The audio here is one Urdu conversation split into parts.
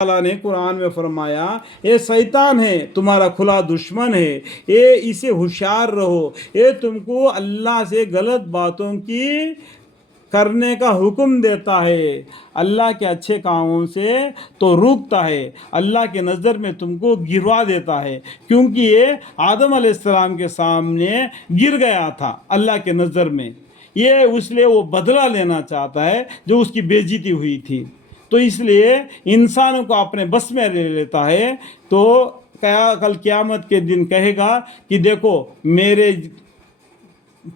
تعالیٰ نے قرآن میں فرمایا یہ شیطان ہے تمہارا کھلا دشمن ہے، یہ اسے ہوشیار رہو، یہ تم کو اللہ سے غلط باتوں کی کرنے کا حکم دیتا ہے، اللہ کے اچھے کاموں سے تو روکتا ہے، اللہ کے نظر میں تم کو گروا دیتا ہے، کیونکہ یہ آدم علیہ السلام کے سامنے گر گیا تھا اللہ کے نظر میں، یہ اس لیے وہ بدلہ لینا چاہتا ہے جو اس کی بے عزتی ہوئی تھی، تو اس لیے انسانوں کو اپنے بس میں لے لیتا ہے، تو کل قیامت کے دن کہے گا کہ دیکھو میرے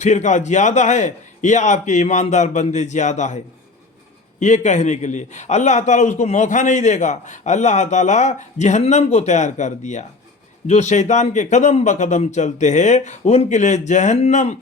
فرقہ زیادہ ہے یا آپ کے ایماندار بندے زیادہ ہے، یہ کہنے کے لیے اللہ تعالیٰ اس کو موقع نہیں دے گا۔ اللہ تعالیٰ جہنم کو تیار کر دیا، جو شیطان کے قدم بقدم چلتے ہیں ان کے لیے جہنم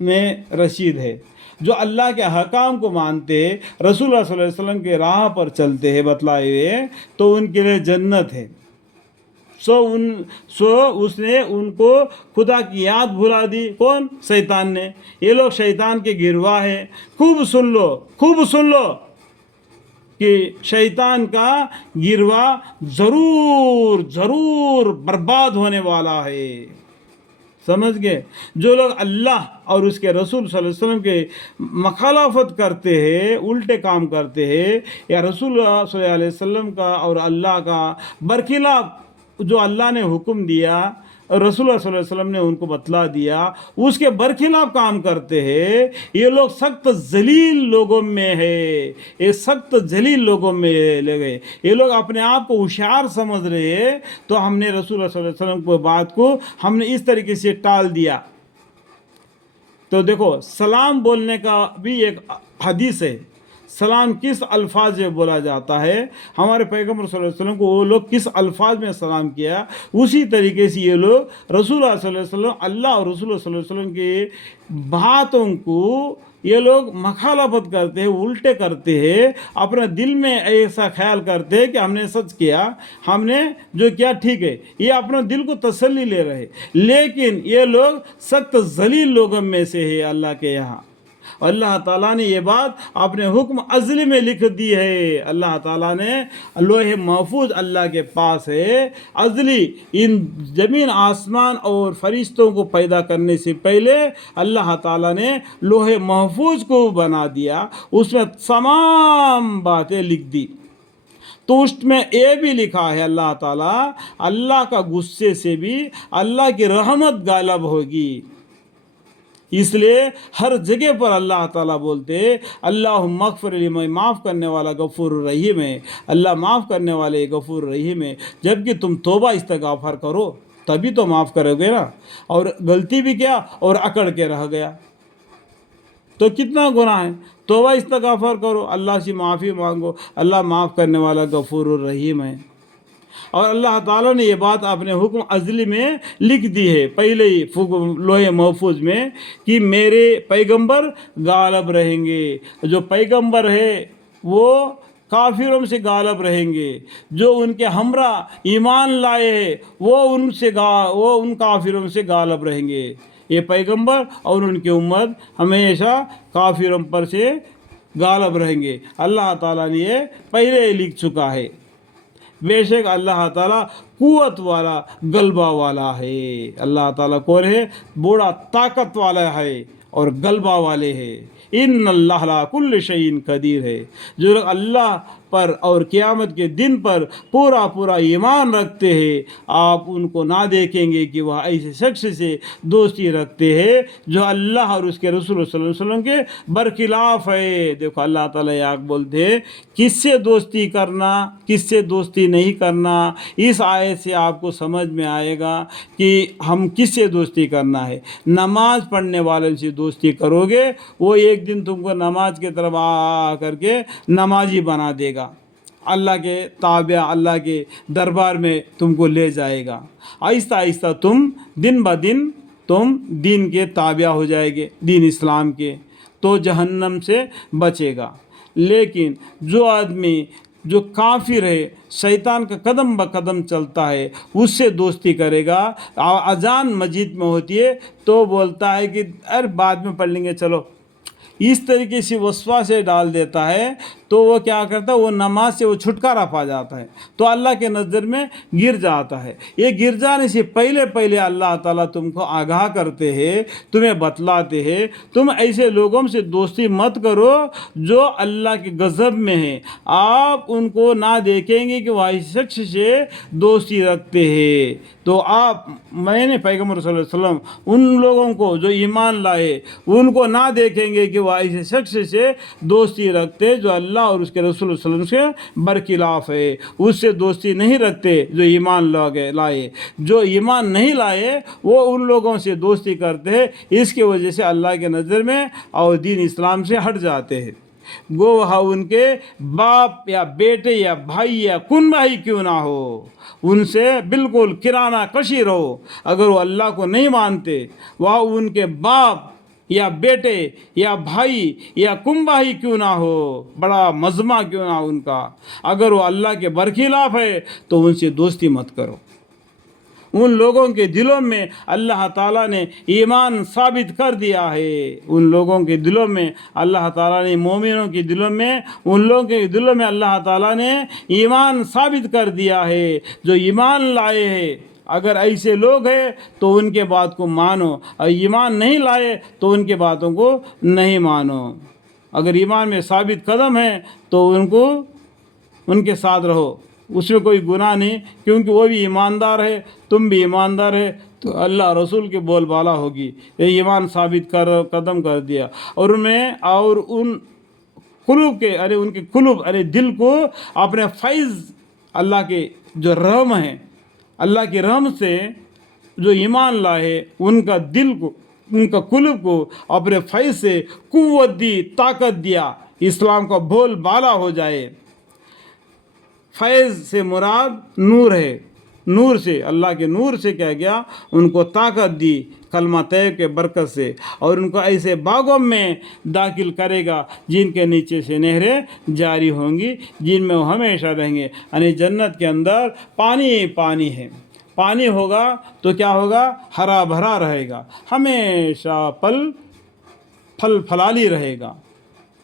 میں رسید ہے، جو اللہ کے حکام کو مانتے ہیں، رسول اللہ صلی اللہ علیہ وسلم کے راہ پر چلتے ہیں بتلائے ہوئے، تو ان کے لیے جنت ہے۔ اس نے ان کو خدا کی یاد بھلا دی، کون؟ شیطان نے۔ یہ لوگ شیطان کے گروا ہے، خوب سن لو کہ شیطان کا گروا ضرور برباد ہونے والا ہے، سمجھ گئے؟ جو لوگ اللہ اور اس کے رسول صلی اللہ علیہ وسلم کے مخالفت کرتے ہیں، الٹے کام کرتے ہیں، یا رسول اللہ صلی اللہ علیہ وسلم کا اور اللہ کا برخلاف جو اللہ نے حکم دیا، رسول اللہ صلی اللہ علیہ وسلم نے ان کو بتلا دیا، اس کے برخلاف کام کرتے ہیں، یہ لوگ سخت ذلیل لوگوں میں ہے، یہ سخت ذلیل لوگوں میں لگے، یہ لوگ اپنے آپ کو ہوشیار سمجھ رہے ہیں، تو ہم نے رسول اللہ صلی اللہ علیہ وسلم کو بات کو ہم نے اس طریقے سے ٹال دیا۔ تو دیکھو سلام بولنے کا بھی ایک حدیث ہے، سلام کس الفاظ میں بولا جاتا ہے، ہمارے پیغمبر صلی اللہ علیہ وسلم کو وہ لوگ کس الفاظ میں سلام کیا، اسی طریقے سے یہ لوگ رسول اللہ صلی اللہ علیہ وسلم، اللہ اور رسول اللہ صلی اللہ علیہ وسلم کی باتوں کو یہ لوگ مخالفت کرتے ہیں، الٹے کرتے ہیں، اپنے دل میں ایسا خیال کرتے ہیں کہ ہم نے سچ کیا، ہم نے جو کیا ٹھیک ہے، یہ اپنے دل کو تسلی لے رہے، لیکن یہ لوگ سخت ذلیل لوگوں میں سے ہے اللہ کے یہاں۔ اللہ تعالیٰ نے یہ بات اپنے حکم ازلی میں لکھ دی ہے، اللہ تعالیٰ نے لوح محفوظ اللہ کے پاس ہے، ازلی ان زمین آسمان اور فرشتوں کو پیدا کرنے سے پہلے اللہ تعالیٰ نے لوح محفوظ کو بنا دیا، اس میں تمام باتیں لکھ دی، تو اس میں یہ بھی لکھا ہے اللہ تعالیٰ اللہ کا غصے سے بھی اللہ کی رحمت غالب ہوگی، اس لیے ہر جگہ پر اللہ تعالیٰ بولتے اللہم اغفر لی، میں معاف کرنے والا غفور الرحیم ہے، اللہ معاف کرنے والے غفور الرحیم ہے، جبکہ تم توبہ استغفار کرو تبھی تو معاف کرو گے نا، اور غلطی بھی کیا اور اکڑ کے رہ گیا تو کتنا گناہ ہے، توبہ استغفار کرو، اللہ سے معافی مانگو، اللہ معاف کرنے والا غفور الرحیم ہے۔ اور اللہ تعالیٰ نے یہ بات اپنے حکم ازلی میں لکھ دی ہے پہلے ہی لوح محفوظ میں کہ میرے پیغمبر غالب رہیں گے، جو پیغمبر ہے وہ کافروں سے غالب رہیں گے، جو ان کے ہمراہ ایمان لائے ہیں وہ ان کافروں سے غالب رہیں گے، یہ پیغمبر اور ان کی امت ہمیشہ کافروں پر سے غالب رہیں گے، اللہ تعالیٰ نے یہ پہلے ہی لکھ چکا ہے۔ بے شک اللہ تعالیٰ قوت والا غلبہ والا ہے، اللہ تعالیٰ کون ہے؟ بڑا طاقت والا ہے اور غلبہ والے ہے، ان اللہ علی کل شیء قدیر ہے، جو لوگ اللہ پر اور قیامت کے دن پر پورا ایمان رکھتے ہیں، آپ ان کو نہ دیکھیں گے کہ وہ ایسے شخص سے دوستی رکھتے ہیں جو اللہ اور اس کے رسول صلی اللہ علیہ وسلم کے برخلاف ہے۔ دیکھو اللہ تعالیٰ یہ بولتے ہیں کس سے دوستی کرنا کس سے دوستی نہیں کرنا، اس آیت سے آپ کو سمجھ میں آئے گا کہ ہم کس سے دوستی کرنا ہے۔ نماز پڑھنے والوں سے دوستی کرو گے، وہ ایک دن تم کو نماز کی طرف آ کر کے نمازی بنا دے گا، اللہ کے تابع، اللہ کے دربار میں تم کو لے جائے گا، آہستہ آہستہ تم دن بہ دن تم دین کے تابع ہو جائے گے، دین اسلام کے، تو جہنم سے بچے گا۔ لیکن جو آدمی جو کافر ہے، شیطان کا قدم بقدم چلتا ہے، اس سے دوستی کرے گا، اذان مسجد میں ہوتی ہے تو بولتا ہے کہ ارے بعد میں پڑھ لیں گے چلو، اس طریقے سے وسوسے ڈال دیتا ہے، تو وہ کیا کرتا ہے, وہ نماز سے وہ چھٹکارا پا جاتا ہے, تو اللہ کے نظر میں گر جاتا ہے. یہ گر جانے سے پہلے اللہ تعالیٰ تم کو آگاہ کرتے ہیں, تمہیں بتلاتے ہیں تم ایسے لوگوں سے دوستی مت کرو جو اللہ کے غضب میں ہیں. آپ ان کو نہ دیکھیں گے کہ وہ اس شخص سے دوستی رکھتے ہیں, تو آپ, میں نے پیغمبر صلی اللہ علیہ وسلم ان لوگوں کو جو ایمان لائے ان کو نہ دیکھیں گے کہ وہ ایسے شخص سے دوستی رکھتے جو اللہ اور اس کے رسول صلی اللہ علیہ وسلم سے برخلاف ہے. اس سے دوستی نہیں رکھتے جو ایمان لائے. جو ایمان نہیں لائے وہ ان لوگوں سے دوستی کرتے ہیں, اس کی وجہ سے اللہ کے نظر میں اور دین اسلام سے ہٹ جاتے ہیں. گو وہ ان کے باپ یا بیٹے یا بھائی یا کن بھائی کیوں نہ ہو, ان سے بالکل کرانہ کشی رہو. اگر وہ اللہ کو نہیں مانتے, وہ ان کے باپ یا بیٹے یا بھائی یا کم بھائی کیوں نہ ہو, بڑا مجمع کیوں نہ ہو ان کا, اگر وہ اللہ کے برخلاف ہے تو ان سے دوستی مت کرو. ان لوگوں کے دلوں میں اللہ تعالیٰ نے ایمان ثابت کر دیا ہے. ان لوگوں کے دلوں میں اللہ تعالیٰ نے, مومنوں کے دلوں میں, ان لوگوں کے دلوں میں اللہ تعالیٰ نے ایمان ثابت کر دیا ہے جو ایمان لائے ہیں. اگر ایسے لوگ ہیں تو ان کے بات کو مانو, اور ایمان نہیں لائے تو ان کے باتوں کو نہیں مانو. اگر ایمان میں ثابت قدم ہے تو ان کے ساتھ رہو, اس میں کوئی گناہ نہیں, کیونکہ وہ بھی ایماندار ہے, تم بھی ایماندار ہے, تو اللہ رسول کی بول بالا ہوگی. یہ ایمان ثابت قدم کر دیا, اور ان قلوب کے, ان کے قلوب, دل کو اپنے فیض, اللہ کے جو رحم ہیں, اللہ کی رحم سے جو ایمان لائے ان کا دل کو, ان کا قلوب کو اپنے فیض سے قوت دی, طاقت دیا, اسلام کا بول بالا ہو جائے. فیض سے مراد نور ہے, نور سے, اللہ کے نور سے کیا گیا, ان کو طاقت دی کلمہ طیب کے برکت سے, اور ان کو ایسے باغوں میں داخل کرے گا جن کے نیچے سے نہریں جاری ہوں گی, جن میں وہ ہمیشہ رہیں گے. یعنی جنت کے اندر پانی ہی پانی ہے, پانی ہوگا تو کیا ہوگا, ہرا بھرا رہے گا, ہمیشہ پھل پھلالی رہے گا.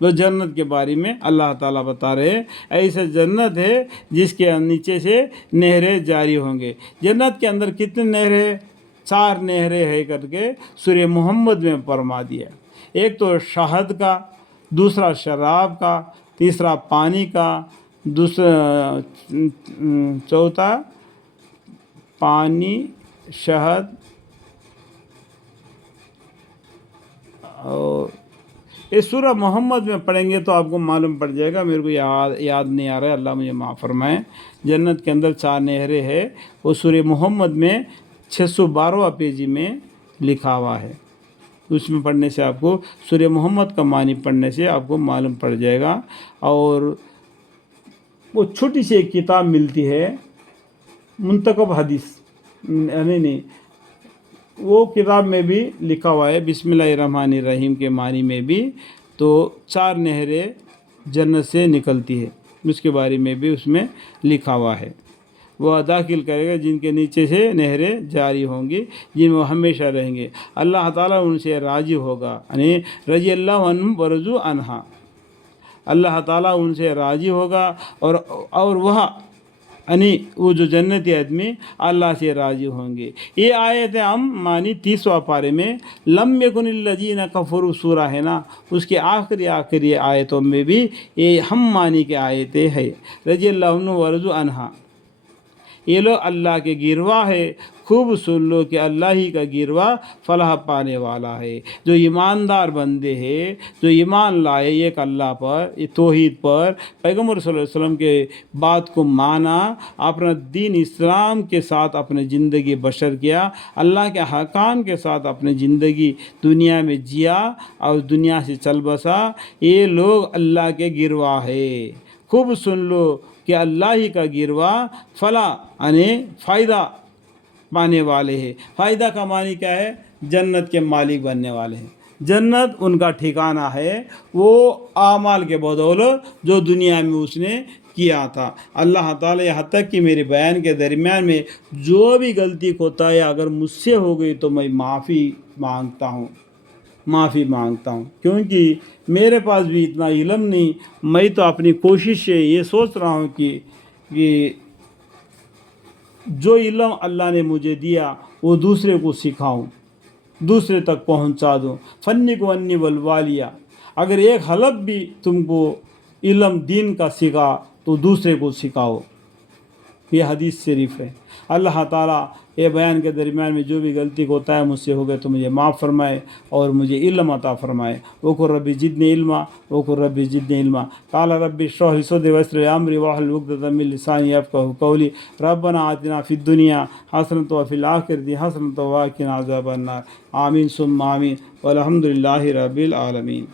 وہ جنت کے بارے میں اللہ تعالیٰ بتا رہے ہیں, ایسے جنت ہے جس کے نیچے سے نہریں جاری ہوں گے. جنت کے اندر کتنے نہریں, 4 نہریں ہے کر کے سورہ محمد میں فرما دیا. ایک تو شہد کا, دوسرا شراب کا, تیسرا پانی کا, چوتھا پانی, شہد, اور یہ سورہ محمد میں پڑھیں گے تو آپ کو معلوم پڑ جائے گا, میرے کو یاد نہیں آ رہا ہے, اللہ مجھے معاف فرمائے. جنت کے اندر 4 نہریں ہے, وہ سورہ محمد میں 612 پیجی میں لکھا ہوا ہے. اس میں پڑھنے سے آپ کو, سورہ محمد کا معنی پڑھنے سے آپ کو معلوم پڑ جائے گا. اور وہ چھوٹی سی ایک کتاب ملتی ہے, منتخب حدیث, نہیں, وہ کتاب میں بھی لکھا ہوا ہے بسم اللہ الرحمن الرحیم کے معنی میں بھی, تو 4 نہریں جنت سے نکلتی ہے, اس کے بارے میں بھی اس میں لکھا ہوا ہے. وہ داخل کرے گا جن کے نیچے سے نہریں جاری ہوں گی, جن میں وہ ہمیشہ رہیں گے. اللہ تعالیٰ ان سے راضی ہوگا, یعنی رضی اللہ عنہم ورضوا عنہا, اللہ تعالیٰ ان سے راضی ہوگا, اور وہ, یعنی وہ جو جنتی آدمی اللہ سے راضی ہوں گے. یہ آیت ہم مانی 30واں پارے میں لم یکن الذین کفروا سورہ ہے نا, اس کے آخری آیتوں میں بھی یہ ہم مانی کے آیتیں ہیں. رضی اللہ عنہ ورضوا عنہا, یہ لوگ اللہ کے گروا ہے, خوب سن لو کہ اللہ ہی کا گروا فلاح پانے والا ہے. جو ایماندار بندے ہیں, جو ایمان لائے ایک اللہ پر, توحید پر, پیغمبر صلی اللہ علیہ وسلم کے بات کو مانا, اپنا دین اسلام کے ساتھ اپنے زندگی بشر کیا, اللہ کے حکام کے ساتھ اپنی زندگی دنیا میں جیا اور دنیا سے چل بسا, یہ لوگ اللہ کے گروا ہے. خوب سن لو کہ اللہ ہی کا گروا فلاح, یعنی فائدہ پانے والے ہیں. فائدہ کا معنی کیا ہے, جنت کے مالک بننے والے ہیں. جنت ان کا ٹھکانہ ہے, وہ اعمال کے بدولت جو دنیا میں اس نے کیا تھا. اللہ تعالیٰ یہاں تک کہ میرے بیان کے درمیان میں جو بھی غلطی کوتاہی اگر مجھ سے ہو گئی تو میں معافی مانگتا ہوں. معافی مانگتا ہوں، کیونکہ میرے پاس بھی اتنا علم نہیں، میں تو اپنی کوشش سے یہ سوچ رہا ہوں کہ جو علم اللہ نے مجھے دیا وہ دوسرے کو سکھاؤں، دوسرے تک پہنچا دوں۔ فنی کو انی والوالیا، اگر ایک حلف بھی تم کو علم دین کا سکھا تو دوسرے کو سکھاؤ، یہ حدیث شریف ہے۔ اللہ تعالیٰ یہ بیان کے درمیان میں جو بھی غلطی ہوتا ہے مجھ سے ہو گئے تو مجھے معاف فرمائے اور مجھے علم عطا فرمائے۔ وقل ربی زدنی علما، وقل ربی زدنی علما۔ قال ربی اشرح لی صدری ویسر لی امری واحلل عقدۃ من لسانی یفقهوا قولی۔ ربنا آتنا فی الدنیا حسنۃ وفی الآخرۃ حسنۃ وقنا عذاب النار۔ آمین ثم آمین والحمد للہ رب العالمین۔